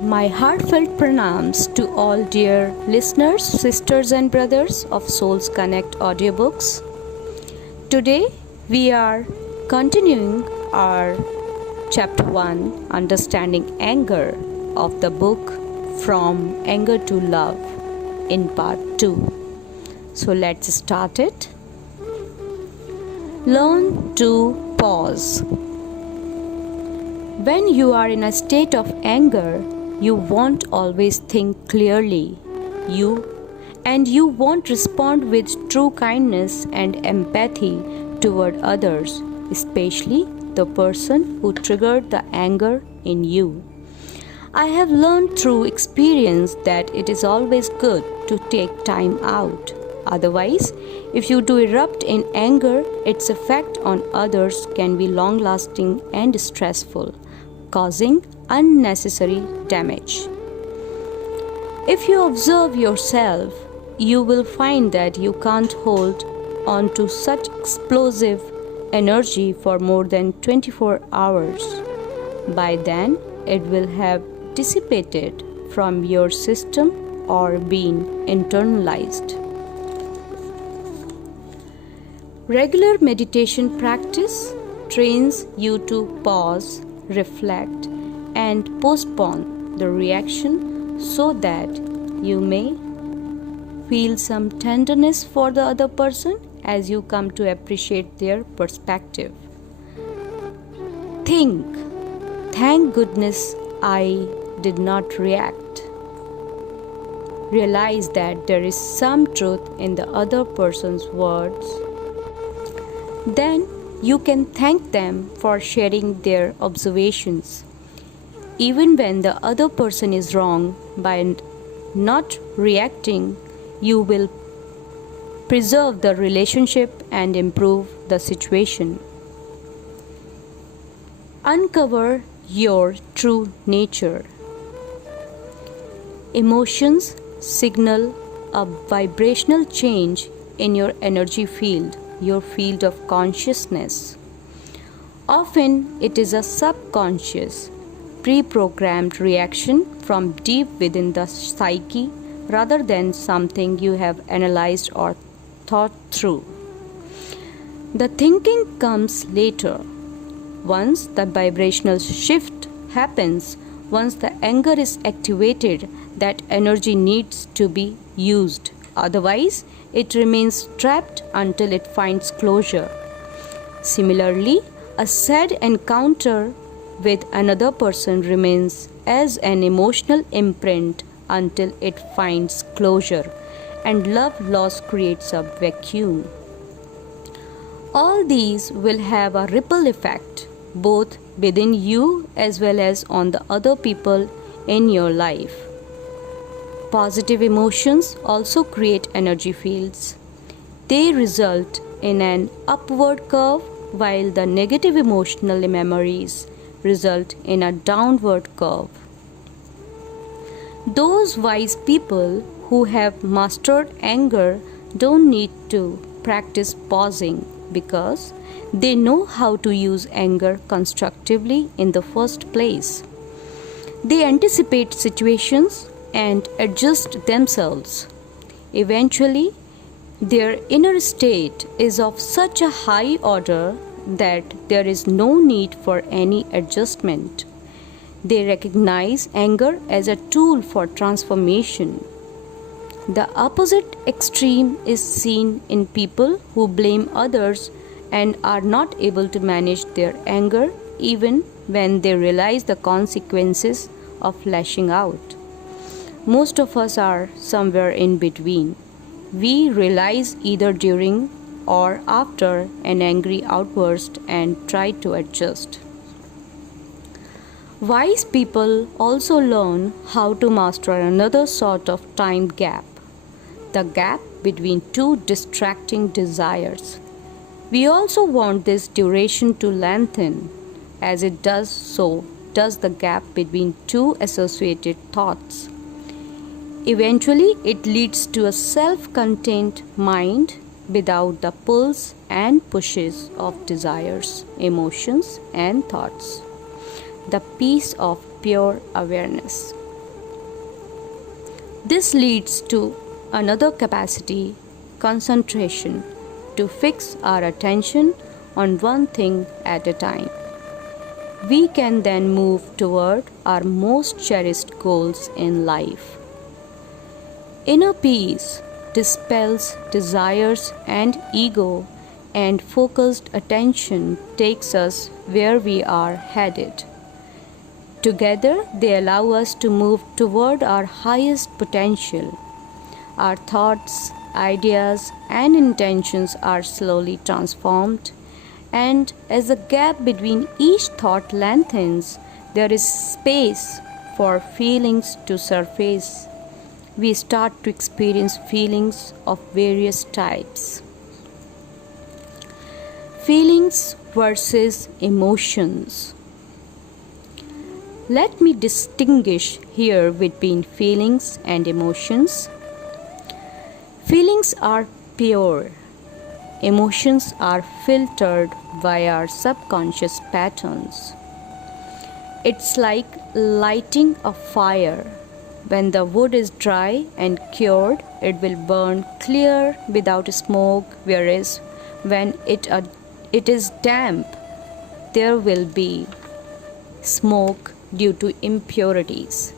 My heartfelt pranams to all dear listeners, sisters and brothers of Souls Connect Audiobooks. Today we are continuing our chapter 1, Understanding Anger, of the book From Anger to Love in part 2. So let's start it. Learn to pause. When you are in a state of anger, you won't always think clearly. You won't respond with true kindness and empathy toward others, especially the person who triggered the anger in you. I have learned through experience that it is always good to take time out. Otherwise, if you do erupt in anger, its effect on others can be long-lasting and stressful, causing unnecessary damage. If you observe yourself, you will find that you can't hold on to such explosive energy for more than 24 hours. By then, it will have dissipated from your system or been internalized. Regular meditation practice trains you to pause, reflect, and postpone the reaction so that you may feel some tenderness for the other person as you come to appreciate their perspective. Think, thank goodness I did not react. Realize that there is some truth in the other person's words. Then you can thank them for sharing their observations. Even when the other person is wrong, by not reacting, you will preserve the relationship and improve the situation. Uncover your true nature. Emotions signal a vibrational change in your energy field, your field of consciousness. Often it is a subconscious, pre-programmed reaction from deep within the psyche rather than something you have analyzed or thought through. The thinking comes later. Once the vibrational shift happens, once the anger is activated, that energy needs to be used. Otherwise, it remains trapped until it finds closure. Similarly, a sad encounter with another person remains as an emotional imprint until it finds closure, and love loss creates a vacuum. All these will have a ripple effect, both within you as well as on the other people in your life. Positive emotions also create energy fields. They result in an upward curve, while the negative emotional memories result in a downward curve. Those wise people who have mastered anger don't need to practice pausing because they know how to use anger constructively in the first place. They anticipate situations and adjust themselves. Eventually, their inner state is of such a high order that there is no need for any adjustment. They recognize anger as a tool for transformation. The opposite extreme is seen in people who blame others and are not able to manage their anger even when they realize the consequences of lashing out. Most of us are somewhere in between. We realize either during or after an angry outburst and try to adjust. Wise people also learn how to master another sort of time gap, the gap between two distracting desires. We also want this duration to lengthen, as it does so does the gap between two associated thoughts. Eventually, it leads to a self-contained mind without the pulls and pushes of desires, emotions, and thoughts. The peace of pure awareness. This leads to another capacity, concentration, to fix our attention on one thing at a time. We can then move toward our most cherished goals in life. Inner peace dispels desires and ego, and focused attention takes us where we are headed. Together, they allow us to move toward our highest potential. Our thoughts, ideas, and intentions are slowly transformed, and as the gap between each thought lengthens, there is space for feelings to surface. We start to experience feelings of various types. Feelings versus emotions. Let me distinguish here between feelings and emotions. Feelings are pure. Emotions are filtered by our subconscious patterns. It's like lighting a fire. When the wood is dry and cured, it will burn clear without smoke, whereas when it is damp, there will be smoke due to impurities.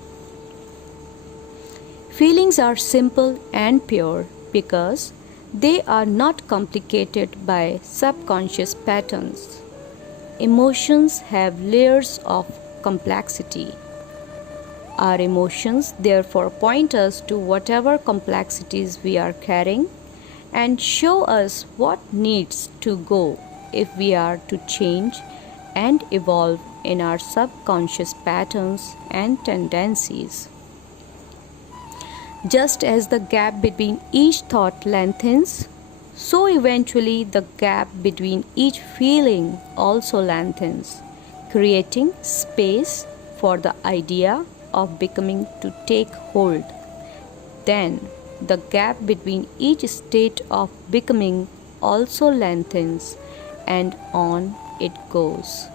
Feelings are simple and pure because they are not complicated by subconscious patterns. Emotions have layers of complexity. Our emotions therefore point us to whatever complexities we are carrying and show us what needs to go if we are to change and evolve in our subconscious patterns and tendencies. Just as the gap between each thought lengthens, so eventually the gap between each feeling also lengthens, creating space for the idea of becoming to take hold. Then the gap between each state of becoming also lengthens, and on it goes.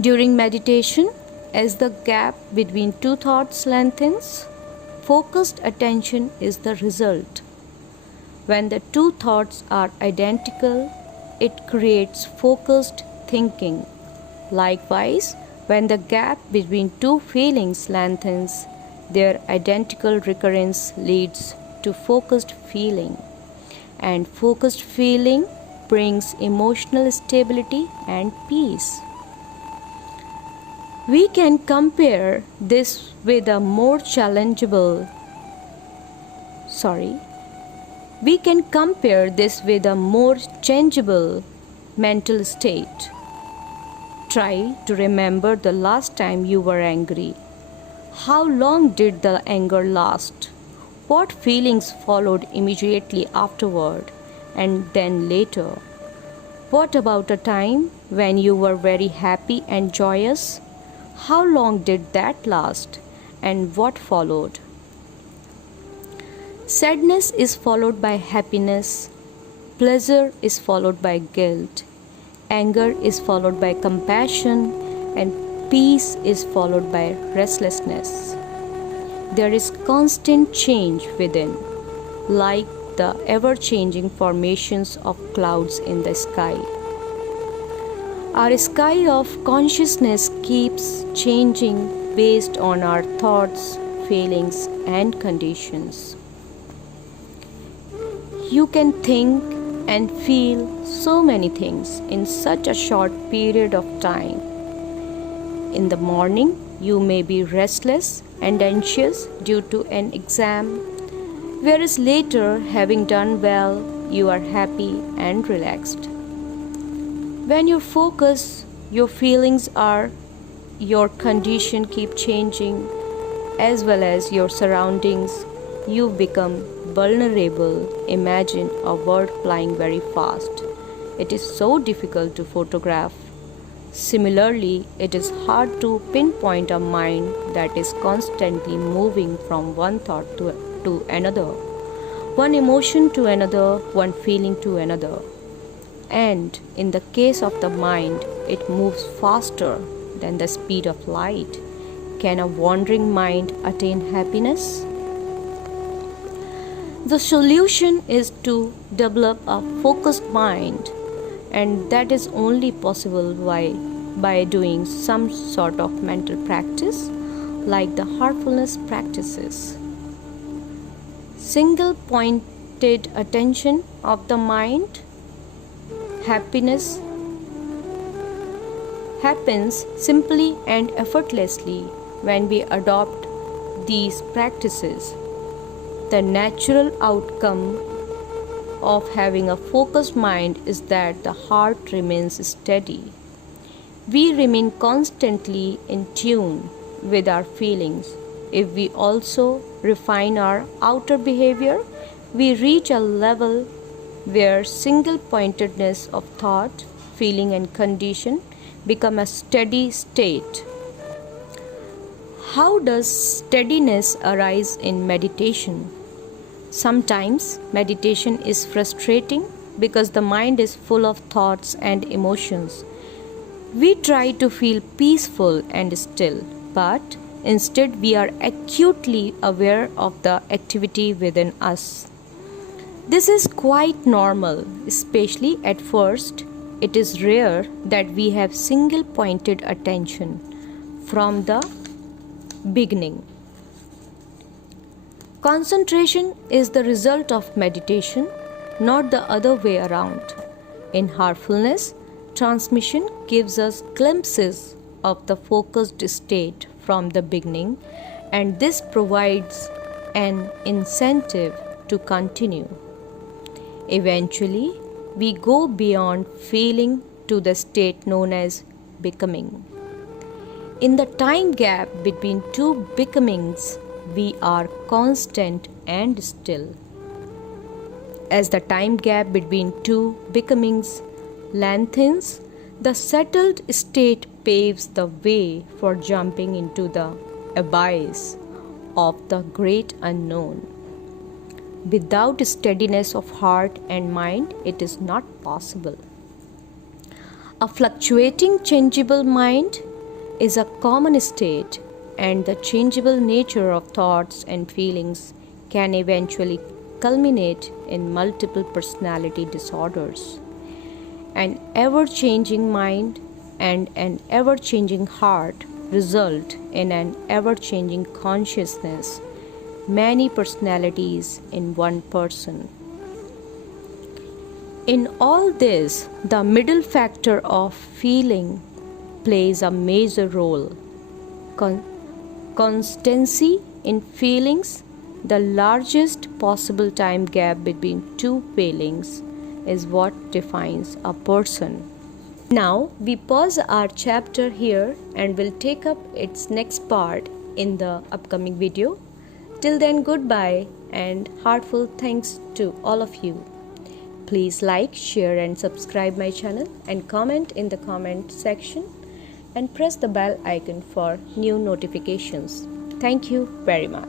During meditation, as the gap between two thoughts lengthens, focused attention is the result. When the two thoughts are identical, it creates focused thinking. Likewise, when the gap between two feelings lengthens, their identical recurrence leads to focused feeling. And focused feeling brings emotional stability and peace. We can compare this with a more changeable mental state. Try to remember the last time you were angry. How long did the anger last? What feelings followed immediately afterward and then later? What about a time when you were very happy and joyous? How long did that last and what followed? Sadness is followed by happiness. Pleasure is followed by guilt. Anger is followed by compassion, and peace is followed by restlessness. There is constant change within, like the ever-changing formations of clouds in the sky. Our sky of consciousness keeps changing based on our thoughts, feelings, and conditions. You can think and feel so many things in such a short period of time. In the morning, you may be restless and anxious due to an exam, whereas later, having done well, you are happy and relaxed. When you focus, your feelings are, your condition keep changing, as well as your surroundings. You become vulnerable. Imagine a bird flying very fast. It is so difficult to photograph. Similarly, it is hard to pinpoint a mind that is constantly moving from one thought to another, one emotion to another, one feeling to another. And in the case of the mind, it moves faster than the speed of light, can a wandering mind attain happiness? The solution is to develop a focused mind, and that is only possible by doing some sort of mental practice like the heartfulness practices. Single pointed attention of the mind. Happiness happens simply and effortlessly when we adopt these practices. The natural outcome of having a focused mind is that the heart remains steady. We remain constantly in tune with our feelings. If we also refine our outer behavior, we reach a level where single pointedness of thought, feeling, and condition become a steady state. How does steadiness arise in meditation? Sometimes meditation is frustrating because the mind is full of thoughts and emotions. We try to feel peaceful and still, but instead we are acutely aware of the activity within us. This is quite normal, especially at first. It is rare that we have single pointed attention from the beginning. Concentration is the result of meditation, not the other way around. In heartfulness, transmission gives us glimpses of the focused state from the beginning, and this provides an incentive to continue. Eventually, we go beyond feeling to the state known as becoming. In the time gap between two becomings, we are constant and still. As the time gap between two becomings lengthens, the settled state paves the way for jumping into the abyss of the great unknown. Without steadiness of heart and mind, it is not possible. A fluctuating, changeable mind is a common state, and the changeable nature of thoughts and feelings can eventually culminate in multiple personality disorders. An ever-changing mind and an ever-changing heart result in an ever-changing consciousness, many personalities in one person. In all this, the middle factor of feeling plays a major role. Constancy in feelings, the largest possible time gap between two feelings, is what defines a person. Now we pause our chapter here and will take up its next part in the upcoming video. Till then, goodbye and heartful thanks to all of you. Please like, share and subscribe my channel and comment in the comment section and press the bell icon for new notifications. Thank you very much.